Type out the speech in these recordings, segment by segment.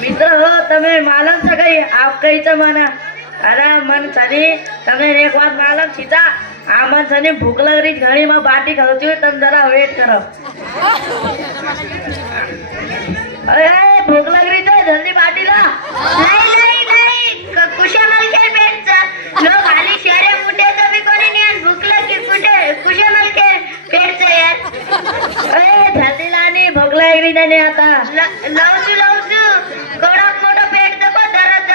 मित्र हो તમે માલમ છો કઈ આપ કઈ છો મને અરે મન સની તમે એક વાત માલમ સીતા આમન સની ભૂખ લાગરી ઘણી માં બાટી ખાવતી હોય તમે જરા વેટ કરો અરે ભૂખ લાગરી તો જલ્દી બાટી લા नहीं कुशामल के पेट लोग खाली शहरे मुंडे तो भी कोनी नहीं भूख लगी कुशामल के पेट से यार अरे जल्दी लानी भूख लागरी नहीं आता लवसू कोड़ा मोटा पेट देखो दर्द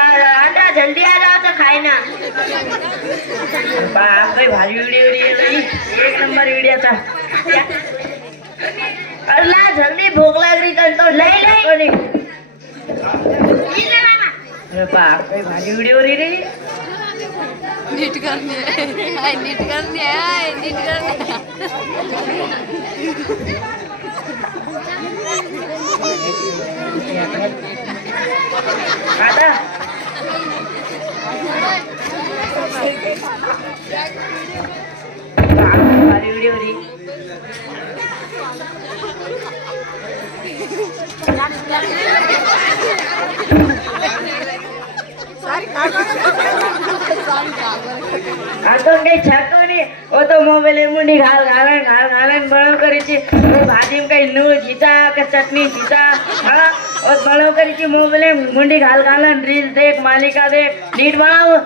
आधा जल्दी आ जाओ तो खाए ना बाप भाई भारी वीडियो नहीं एक नंबर वीडियो था अल्लाह जल्दी भूख लागरी तो ले कोनी बाप भाई भारी वीडियो रही नीट करनी है नीट करनी है नीट करनी आता भारी वीडियो रही तो कहीं छक्को नहीं वो तो मोबाइल मुंडी घालन बड़ो करी थी भाजी में कहीं नूर खींचा के चटनी खींचा हाँ और बड़ो करी थी मोबाइल मुंडी घालन रील देख मालिका देख नीट बनाओ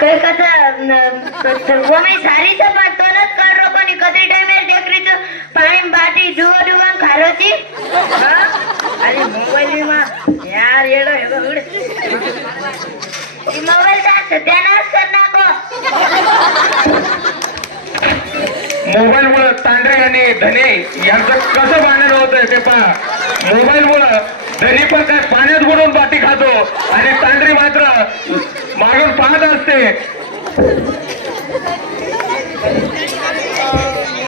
कई कथा वो मैं सारी सब बात तो नत कर रो कोनी कतरी टाइम में देख रही तो पानी बाटी जुवा खालो थी हां अरे मोबाइल में यार येडो हेगो उड़े ये मोबाइल का सत्यानाश करना को मोबाईल मुळे तांडरे आणि धने यांचं कसं भांडण होतंय ते पहा मोबाईल मुळे धनी पण काय पाण्यात बुडून बाटी खातो आणि तांडरी मात्र मागून पाहत असते